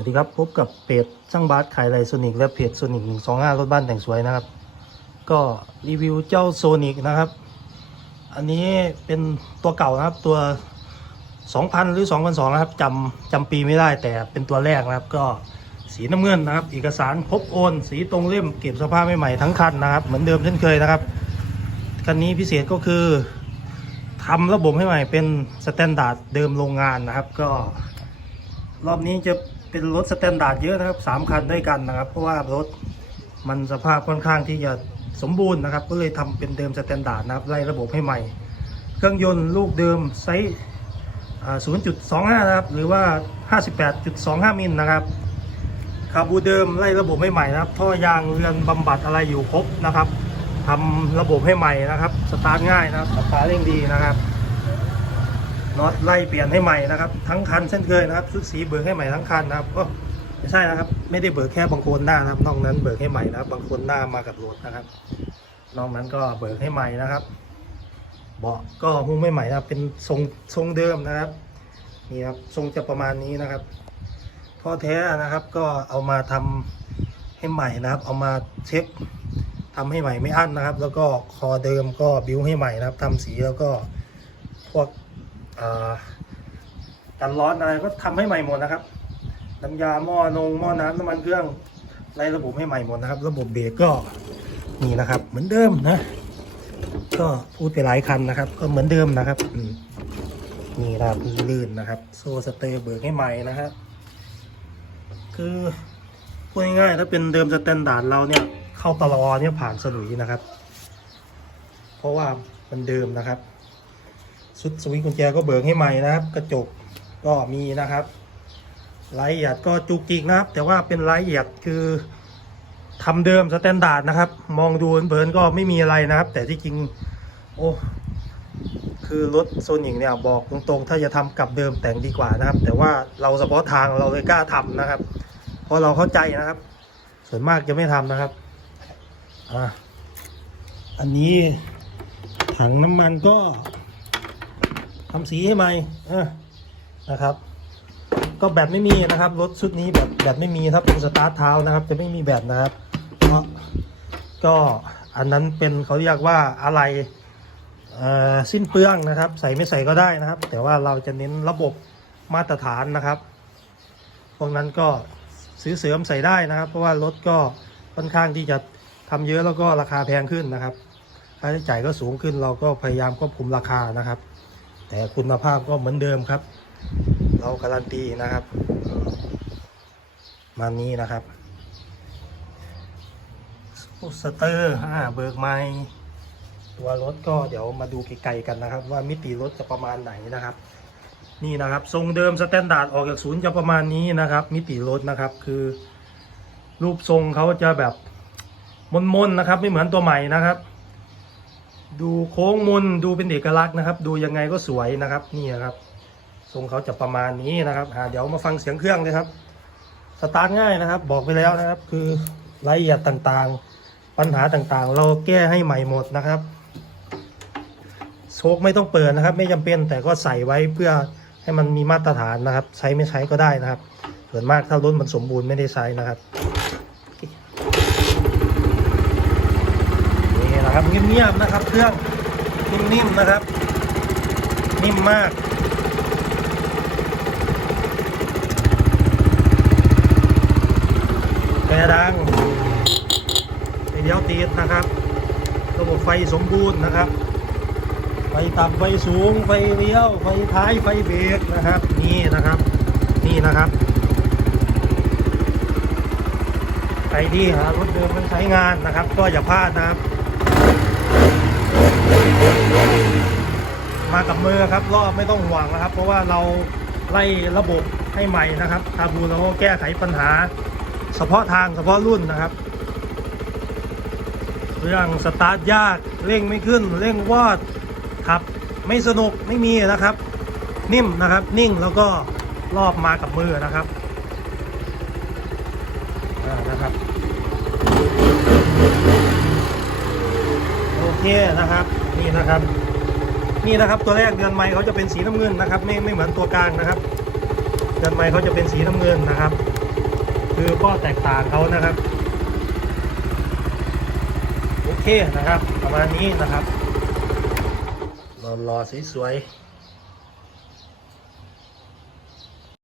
วัสดีครับพบกับเพจช่างบาสขายไรโซนิกและเพจโซนิกหนึ่งสองห้ารถบ้านแต่งสวยนะครับ ก็รีวิวเจ้าโซนิกนะครับ อันนี้เป็นตัวเก่านะครับตัว 2,000 หรือ2,200นะครับจำจำปีไม่ได้แต่เป็นตัวแรกนะครับ ก็สีน้ำเงินนะครับ เอกสารครบโอน สีตรงเล่มเก็บสภาพใหม่ๆทั้งคันนะครับ เหมือนเดิมเช่นเคยนะครับคันนี้พิเศษก็คือทำระบบให้ใหม่เป็นสแตนดาร์ดเดิมโรงงานนะครับ ก็ รอบนี้จะเป็นรถสแตนดาร์ดเยอะนะครับสามคันด้วยกันนะครับ เพราะว่ารถมันสภาพค่อนข้างที่จะสมบูรณ์นะครับ ก็เลยทำเป็นเดิมสแตนดาร์ดนะครับไล่ระบบให้ใหม่ เครื่องยนต์ลูกเดิมไซส์0.25 นะครับ หรือว่า 58.25 มิลนะครับคาบูเดิมไล่ระบบให้ใหม่นะครับ ท่อยางเรือนบำบัดอะไรอยู่ครบนะครับทำระบบให้ใหม่นะครับ สตาร์ทง่ายนะครับสตาร์ทเร่งดีนะครับ น็อตไล่เปลี่ยนให้ใหม่นะครับ ทั้งคันเช่นเคยนะครับชุดสีเบิกให้ใหม่ทั้งคันนะครับก็ไม่ใช่นะครับ ไม่ได้เบิกแค่บางโคนหน้านะครับ นอกนั้นเบิกให้ใหม่นะครับบางโคนหน้ามากับรถนะครับ นอกนั้นก็เบิกให้ใหม่นะครับเบาะก็หุ้มไม่ใหม่นะครับ เป็นทรงทรงเดิมนะครับนี่ครับทรงจะประมาณนี้นะครับท่อแท้นะครับก็เอามาทำให้ใหม่นะครับ เอามาเช็คทำให้ใหม่ไม่อั้นนะครับ แล้วก็คอเดิมก็บิ้วให้ใหม่นะครับทำสีแล้วก็พวก กันร้อนอะไรก็ทำให้ใหม่หมดนะครับ น้ำยาหม้อนงหม้อน้ำน้ำมันเครื่องไล่ระบบให้ใหม่หมดนะครับ ระบบเบรกก็นี่นะครับ เหมือนเดิมนะ ก็พูดไปหลายคันนะครับ ก็เหมือนเดิมนะครับมนี่นะครับลื่นนะครับ โซ่สเตอร์เบิกให้ใหม่นะครับคือพูดง่ายๆถ้าเป็นเดิมสแตนดาร์ดเราเนี่ยเข้าตลอเนี่ยผ่านสลุยนะครับ เพราะว่ามันเดิมนะครับ ชุดสวิตช์กุญแจก็เบิกให้ใหม่นะครับ กระจกก็มีนะครับรายละเอียดก็จุกจิกนะครับ แต่ว่าเป็นรายละเอียดคือทำเดิมสแตนดาร์ดนะครับ มองดูเผินก็ไม่มีอะไรนะครับ แต่ที่จริง โอ้คือรถโซนิกเนี่ยบอกตรงๆ ถ้าจะทำกลับเดิมแต่งดีกว่านะครับ แต่ว่าเราเฉพาะทางเราเลยกล้าทำนะครับ เพราะเราเข้าใจนะครับ ส่วนมากจะไม่ทำนะครับอ่าอันนี้ถังน้ำมันก็ ทำสีให้ใหม่นะครับ ก็แบตไม่มีนะครับรถชุดนี้แบบแบตไม่มีถ้าเป็นสตาร์ทเท้านะครับ จะไม่มีแบตนะครับ เพราะก็อันนั้นเป็นเขาเรียกว่าอะไรสิ้นเปลืองนะครับ ใส่ไม่ใส่ก็ได้นะครับ แต่ว่าเราจะเน้นระบบมาตรฐานนะครับพวกนั้นก็ซื้อเสริมใส่ได้นะครับ เพราะว่ารถก็ค่อนข้างที่จะทำเยอะแล้วก็ราคาแพงขึ้นนะครับค่าใช้จ่ายก็สูงขึ้นเราก็พยายามควบคุมราคานะครับ แต่คุณภาพก็เหมือนเดิมครับ เราการันตีนะครับ มานี้นะครับสเตอร์อ่าเบิกไม้ตัวรถก็เดี๋ยวมาดูไกลๆกันนะครับ ว่ามิติรถจะประมาณไหนนะครับ นี่นะครับ ทรงเดิมสแตนดาร์ดออกจากศูนย์จะประมาณนี้นะครับ มิติรถนะครับคือ รูปทรงเขาจะแบบมนๆนะครับ ไม่เหมือนตัวใหม่นะครับ ดูโค้งมนดูเป็นเอกลักษณ์นะครับ ดูยังไงก็สวยนะครับนี่นะครับทรงเขาจะประมาณนี้นะครับเดี๋ยวมาฟังเสียงเครื่องเลยครับ สตาร์ทง่ายนะครับ บอกไปแล้วนะครับ คือรายละเอียดต่างๆ ปัญหาต่างๆ เราแก้ให้ใหม่หมดนะครับโชคไม่ต้องเปิดนะครับ ไม่จำเป็นแต่ก็ใส่ไว้เพื่อให้มันมีมาตรฐานนะครับ ใช้ไม่ใช้ก็ได้นะครับ ส่วนมากถ้ารถมันสมบูรณ์ไม่ได้ใช้นะครับ นะครับเงียบๆนะครับ เครื่องนิ่มๆนะครับ นิ่มมากแกดังเดียวติดนะครับ ระบบไฟสมบูรณ์นะครับ ไฟต่ำไฟสูง ไฟเลี้ยว ไฟท้าย ไฟเบรกนะครับ นี่นะครับ นี่นะครับใครที่หารถเดิมมันใช้งานนะครับ ก็อย่าพลาดนะครับ มากับมือครับรอบไม่ต้องห่วงนะครับ เพราะว่าเราไล่ระบบให้ใหม่นะครับคาบูเราก็แก้ไขปัญหา เฉพาะทางเฉพาะรุ่นนะครับเรื่องสตาร์ทยากเร่งไม่ขึ้นเร่งวอดขับ ไม่สนุกไม่มีนะครับ นิ่มนะครับนิ่งแล้วก็รอบมากับมือนะครับนะครับ โอเคนะครับ นี่นะครับ นี่นะครับตัวแรกเดือนไม้เขาจะเป็นสีน้ำเงินนะครับ ไม่ไม่เหมือนตัวกลางนะครับ เดือนไม้เขาจะเป็นสีน้ำเงินนะครับ คือข้อแตกต่างเขานะครับ โอเคนะครับ ประมาณนี้นะครับรอๆสวยๆ